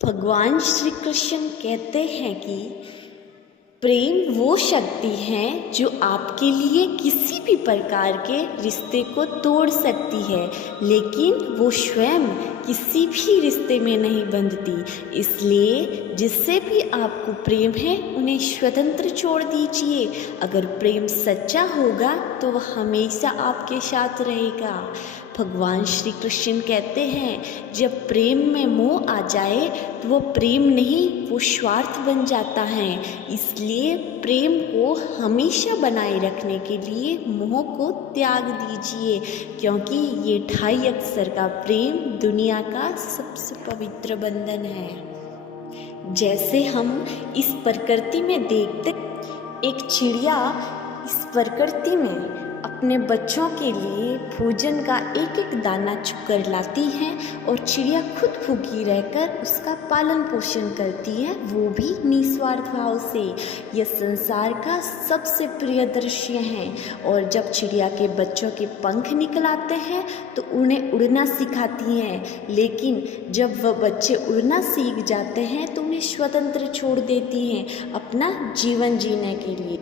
भगवान श्री कृष्ण कहते हैं कि प्रेम वो शक्ति है जो आपके लिए किसी भी प्रकार के रिश्ते को तोड़ सकती है, लेकिन वो स्वयं किसी भी रिश्ते में नहीं बंधती। इसलिए जिससे भी आपको प्रेम है उन्हें स्वतंत्र छोड़ दीजिए। अगर प्रेम सच्चा होगा तो वह हमेशा आपके साथ रहेगा। भगवान श्री कृष्ण कहते हैं जब प्रेम में मोह आ जाए तो वो प्रेम नहीं, वो स्वार्थ बन जाता है। इसलिए प्रेम को हमेशा बनाए रखने के लिए मोह को त्याग दीजिए, क्योंकि ये 2.5 अक्षर का प्रेम दुनिया का सबसे पवित्र बंधन है। जैसे हम इस प्रकृति में देखते, एक चिड़िया इस प्रकृति में अपने बच्चों के लिए भोजन का एक एक दाना चुग कर लाती है और चिड़िया खुद भूखी रहकर उसका पालन पोषण करती है, वो भी निस्वार्थ भाव से। यह संसार का सबसे प्रिय दृश्य है। और जब चिड़िया के बच्चों के पंख निकल आते हैं तो उन्हें उड़ना सिखाती हैं, लेकिन जब वह बच्चे उड़ना सीख जाते हैं तो उन्हें स्वतंत्र छोड़ देती हैं अपना जीवन जीने के लिए।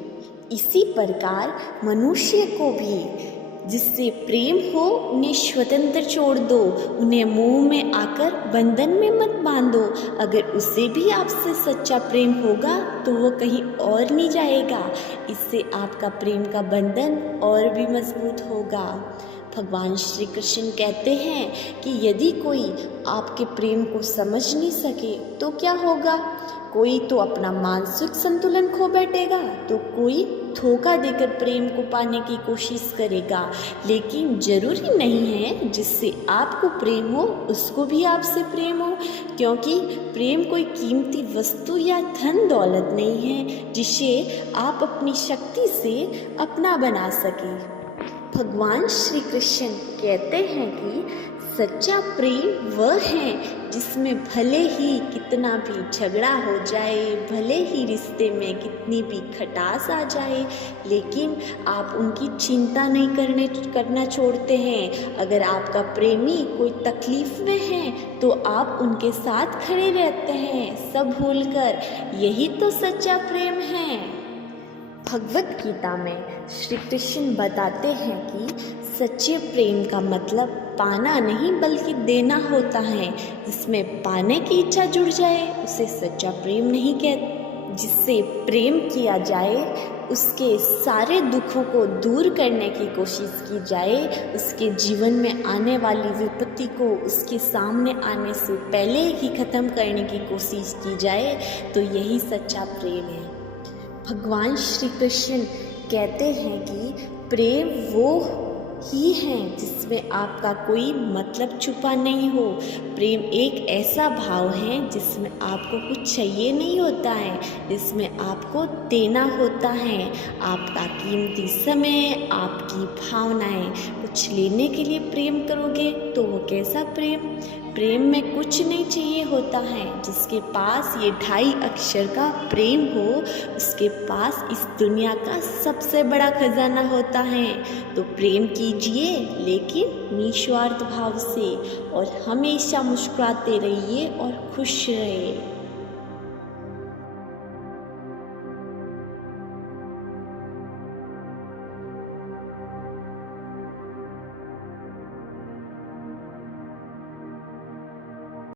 इसी प्रकार मनुष्य को भी जिससे प्रेम हो उन्हें स्वतंत्र छोड़ दो, उन्हें मोह में आकर बंधन में मत बांधो। अगर उसे भी आपसे सच्चा प्रेम होगा तो वो कहीं और नहीं जाएगा। इससे आपका प्रेम का बंधन और भी मजबूत होगा। भगवान श्री कृष्ण कहते हैं कि यदि कोई आपके प्रेम को समझ नहीं सके तो क्या होगा? कोई तो अपना मानसिक संतुलन खो बैठेगा, तो कोई धोखा देकर प्रेम को पाने की कोशिश करेगा। लेकिन जरूरी नहीं है जिससे आपको प्रेम हो उसको भी आपसे प्रेम हो, क्योंकि प्रेम कोई कीमती वस्तु या धन दौलत नहीं है जिसे आप अपनी शक्ति से अपना बना सकें। भगवान श्री कृष्ण कहते हैं कि सच्चा प्रेम वह है जिसमें भले ही कितना भी झगड़ा हो जाए, भले ही रिश्ते में कितनी भी खटास आ जाए, लेकिन आप उनकी चिंता नहीं करना छोड़ते हैं। अगर आपका प्रेमी कोई तकलीफ में है तो आप उनके साथ खड़े रहते हैं सब भूलकर। यही तो सच्चा प्रेम है। भगवत गीता में श्री कृष्ण बताते हैं कि सच्चे प्रेम का मतलब पाना नहीं बल्कि देना होता है। जिसमें पाने की इच्छा जुड़ जाए उसे सच्चा प्रेम नहीं कहते। जिससे प्रेम किया जाए उसके सारे दुखों को दूर करने की कोशिश की जाए, उसके जीवन में आने वाली विपत्ति को उसके सामने आने से पहले ही ख़त्म करने की कोशिश की जाए, तो यही सच्चा प्रेम है। भगवान श्री कृष्ण कहते हैं कि प्रेम वो ही है जिसमें आपका कोई मतलब छुपा नहीं हो। प्रेम एक ऐसा भाव है जिसमें आपको कुछ चाहिए नहीं होता है, जिसमें आपको देना होता है। आपका कीमती समय, आपकी भावनाएं कुछ लेने के लिए प्रेम करोगे तो वो कैसा प्रेम? प्रेम में कुछ नहीं चाहिए होता है। जिसके पास ये 2.5 अक्षर का प्रेम हो उसके पास इस दुनिया का सबसे बड़ा खजाना होता है। तो प्रेम कीजिए लेकिन निस्वार्थ भाव से, और हमेशा मुस्कुराते रहिए और खुश रहिए।